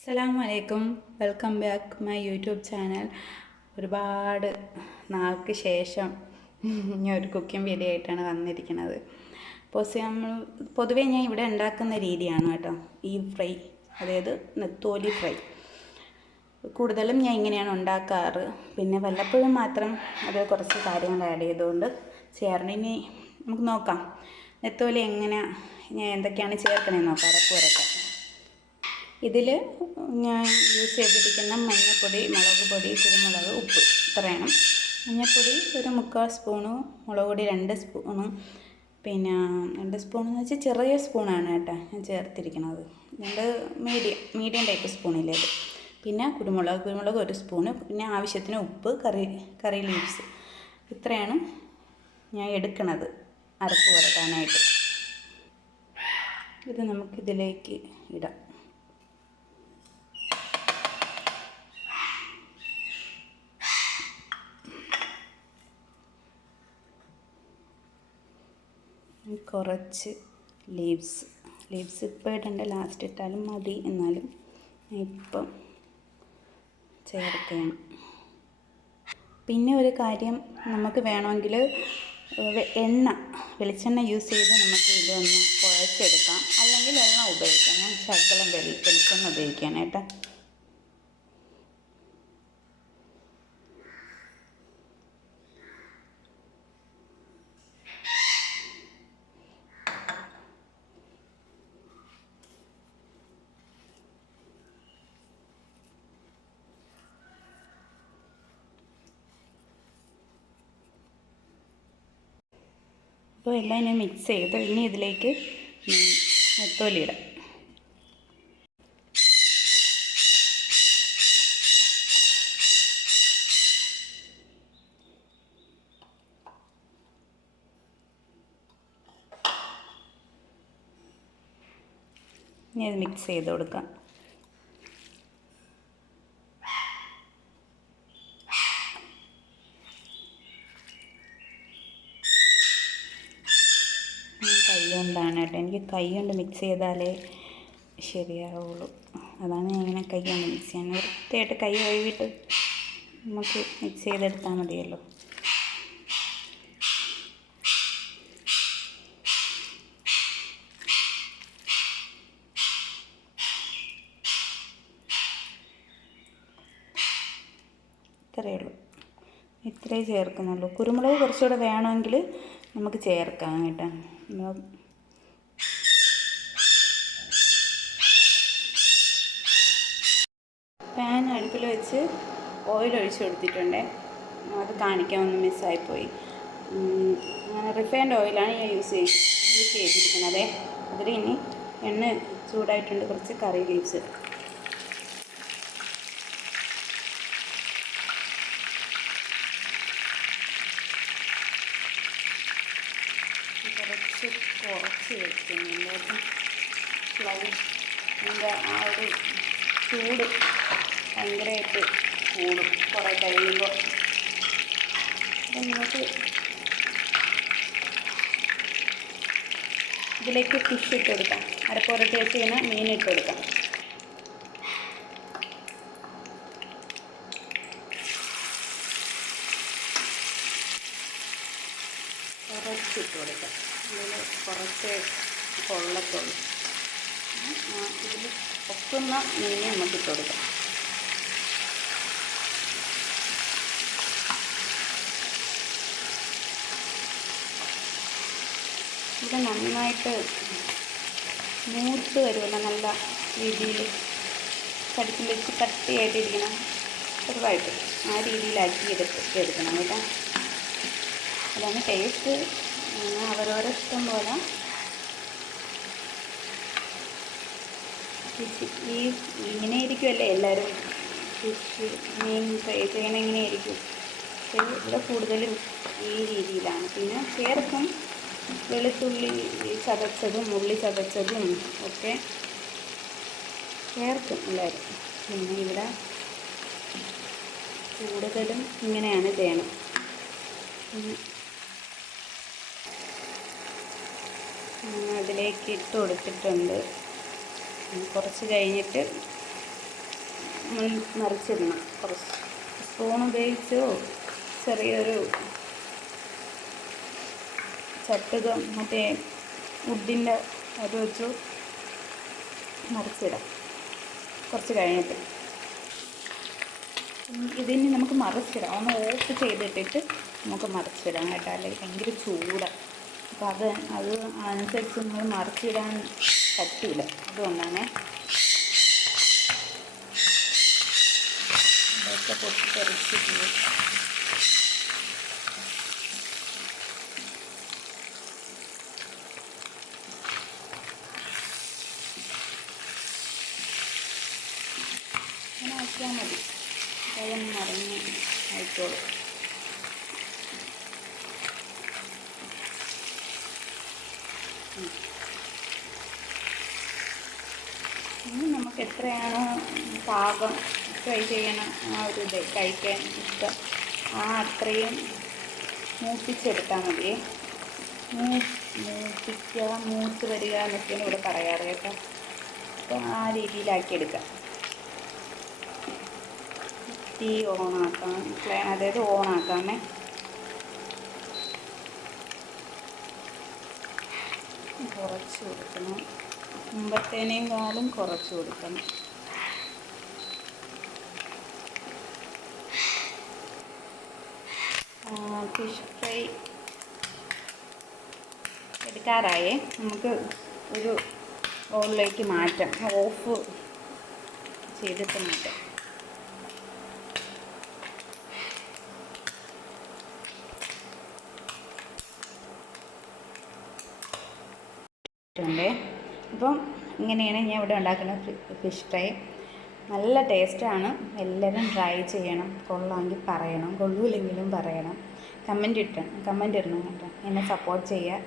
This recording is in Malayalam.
അസ്സലാമലൈക്കും. Welcome back my YouTube channel. ഒരുപാട് നാൾക്ക് ശേഷം ഞാൻ ഒരു കുക്കിംഗ് വീഡിയോ ആയിട്ടാണ് വന്നിരിക്കുന്നത്. പൊതുവേ ഞാൻ ഇവിടെ ഉണ്ടാക്കുന്ന രീതിയാണ് കേട്ടോ ഈ ഫ്രൈ, അതായത് നെത്തോലി ഫ്രൈ. കൂടുതലും ഞാൻ ഇങ്ങനെയാണ് ഉണ്ടാക്കാറ്. പിന്നെ വല്ലപ്പോഴും മാത്രം അത് കുറച്ച് കാര്യങ്ങൾ ആഡ് ചെയ്തുകൊണ്ട് ചേർന്ന്. ഇനി നമുക്ക് നോക്കാം നെത്തോലി ഞാൻ എന്തൊക്കെയാണ് ചേർക്കണമെന്ന് നോക്കാം. അരപ്പുരക്കാം. ഇതിൽ ഞാൻ യൂസ് ചെയ്തിരിക്കുന്ന മഞ്ഞൾപ്പൊടി, മുളക് പൊടി, കുരുമുളക്, ഉപ്പ് ഇത്രയാണ്. മഞ്ഞൾപ്പൊടി ഒരു 3/4 സ്പൂണ്, മുളക് പൊടി 2 സ്പൂണ്, പിന്നെ 2 സ്പൂണെന്ന് വെച്ചാൽ ചെറിയ സ്പൂണാണ് കേട്ടോ ഞാൻ ചേർത്തിരിക്കുന്നത്. 2 മീഡിയം ടൈപ്പ് സ്പൂണില്ലേ അത്. പിന്നെ കുരുമുളക് 1 സ്പൂണ്, പിന്നെ ആവശ്യത്തിന് ഉപ്പ്, കറി ലീവ്സ്. ഇത്രയാണ് ഞാൻ എടുക്കുന്നത് അരപ്പ് പുരട്ടാനായിട്ട്. ഇത് നമുക്കിതിലേക്ക് ഇടാം. കുറച്ച് ലീവ്സ് ഇപ്പോൾ ഇടേണ്ട, ലാസ്റ്റ് ഇട്ടാലും മതി. എന്നാലും ഇപ്പം ചേർക്കുകയാണ്. പിന്നെ ഒരു കാര്യം, നമുക്ക് വേണമെങ്കിൽ വെളിച്ചെണ്ണ യൂസ് ചെയ്ത് നമുക്ക് ഇതൊന്ന് കുഴച്ചെടുക്കാം. അല്ലെങ്കിൽ എണ്ണ ഉപയോഗിക്കാം. ഞാൻ ശകലം വെളിച്ചെണ്ണ ഉപയോഗിക്കുകയാണ് കേട്ടോ. അപ്പോൾ എല്ലാം ഇനി മിക്സ് ചെയ്ത് ഇനി ഇതിലേക്ക് നെത്തോലി ഇടാം. ഇനി അത് മിക്സ് ചെയ്ത് കൊടുക്കാം. കൈ കൊണ്ടാണ് കേട്ടോ, എനിക്ക് കൈ കൊണ്ട് മിക്സ് ചെയ്താലേ ശരിയാവുള്ളൂ. അതാണ് ഞാൻ ഇങ്ങനെ കൈ കൊണ്ട് മിക്സ് ചെയ്യാൻ. വൃത്തിയായിട്ട് കൈ കഴുകിയിട്ട് നമുക്ക് മിക്സ് ചെയ്തെടുത്താൽ മതിയല്ലോ. ഇത്രയേ ഉള്ളൂ, ഇത്രയേ ചേർക്കുന്നുള്ളൂ. കുരുമുളക് കുറച്ചുകൂടെ വേണമെങ്കിൽ നമുക്ക് ചേർക്കാം കേട്ടോ. പാൻ അടുപ്പിൽ വെച്ച് ഓയിൽ ഒഴിച്ച് കൊടുത്തിട്ടുണ്ട്. അത് കാണിക്കാനൊന്നും മിസ്സായിപ്പോയി. റിഫൈൻഡ് ഓയിലാണ് ഞാൻ യൂസ് ചെയ്തിരിക്കുന്നത്. അതിൽ ഇനി എണ്ണ ചൂടായിട്ടുണ്ട്. കുറച്ച് കറി ലീവ്സ് കുറച്ച് വെക്കുന്നുണ്ട്. ഫ്ലൈൻ്റെ ആ ഒരു ചൂട് ഭയങ്കരമായിട്ട് കൂടും കുറേ കഴിയുമ്പോൾ. അപ്പം നമുക്ക് ഇതിലേക്ക് ഫിഷ് ഇട്ട് കൊടുക്കാം. അരപ്പുരട്ടി വെച്ച് കഴിഞ്ഞാൽ മീൻ ഇട്ട് കൊടുക്കാം. കുറച്ചിട്ട് കൊടുക്കാം. ഇതിൽ കുറച്ച് കൊള്ളത്തുള്ളൂ. ഇതിൽ ഒക്കുന്ന മീനെ നമുക്ക് ഇട്ട് കൊടുക്കാം. ഇത് നന്നായിട്ട് മൂത്ത് വരുമല്ലോ, നല്ല രീതിയിൽ കടിച്ചു വെച്ച് കട്ടിയായിട്ടിരിക്കണം. ചെറുതായിട്ട് ആ രീതിയിലാക്കി എടുക്കണം കേട്ടോ. അതാണ് ടേസ്റ്റ്. അവരോരോ ഇഷ്ടം പോലെ. ഇങ്ങനെ ആയിരിക്കുമല്ലേ എല്ലാവരും ഫിഷ്, മീൻ ഫ്രൈ ചെയ്യണ ഇങ്ങനെ ആയിരിക്കും. പക്ഷേ ഇവിടെ കൂടുതലും ഈ രീതിയിലാണ്. പിന്നെ ചേർക്കും വെളുത്തുള്ളി ചതച്ചതും ഉള്ളി ചതച്ചതും ഒക്കെ ചേർക്കും എല്ലാവരും. പിന്നെ ഇവിടെ കൂടുതലും ഇങ്ങനെയാണ് ചെയ്യണം. അതിലേക്ക് ഇട്ട് കൊടുത്തിട്ടുണ്ട്. കുറച്ച് കഴിഞ്ഞിട്ട് മറിച്ചിടണം. കുറച്ച് സ്പൂൺ ഉപയോഗിച്ചോ ചെറിയൊരു ചട്ടുകം മറ്റേ വുഡിൻ്റെ അത് വെച്ചു മറിച്ചിടാം കുറച്ച് കഴിഞ്ഞിട്ട്. ഇതിന് നമുക്ക് മറിച്ചിടാം, ഒന്ന് ഓഫ് ചെയ്തിട്ടിട്ട് നമുക്ക് മറിച്ചിടാം കേട്ടോ, അല്ലെങ്കിൽ ഭയങ്കര ചൂടാണ്. അപ്പോൾ അത് അനുസരിച്ച് നമ്മൾ മറിച്ചിടാൻ പറ്റില്ല, അതുകൊണ്ടാണ് ഇതൊക്കെ പൊട്ടിത്തെറിച്ച് പോകും. അങ്ങനെ ആക്കിയാൽ മതി, അതൊന്ന് മറിഞ്ഞ് ആയിക്കോളും. ഇനി നമുക്ക് എത്രയാണോ പാകം ഫ്രൈ ചെയ്യണം ആ ഒരു ഇത് കഴിക്കാൻ ഇഷ്ടം, അത്രയും മൂപ്പിച്ചെടുത്താൽ മതിയേ. മൂപ്പിക്കുക, മൂത്ത് വരിക എന്നൊക്കെയാണ് ഇവിടെ പറയാറ് കേട്ടോ. അപ്പോൾ ആ രീതിയിലാക്കിയെടുക്കാം. തീ ഓണാക്കാം, അതായത് ഓണാക്കാമേ. കുറച്ച് കൊടുക്കണം, മുമ്പത്തേനേയും കാലം കുറച്ച് കൊടുക്കണം. ഫിഷ് ഫ്രൈ എടുക്കാറായേ, നമുക്ക് ഒരു ബൗളിലേക്ക് മാറ്റാം, ഓഫ് ചെയ്തിട്ട് മാറ്റാം. അപ്പം ഇങ്ങനെയാണ് ഞാൻ ഇവിടെ ഉണ്ടാക്കുന്ന ഫിഷ് ഫ്രൈ. നല്ല ടേസ്റ്റാണ്, എല്ലാവരും ട്രൈ ചെയ്യണം. കൊള്ളാമെങ്കിൽ പറയണം, കൊള്ളൂല്ലെങ്കിലും പറയണം. കമൻറ്റ് ഇടണം കേട്ടോ, എന്നെ സപ്പോർട്ട് ചെയ്യുക.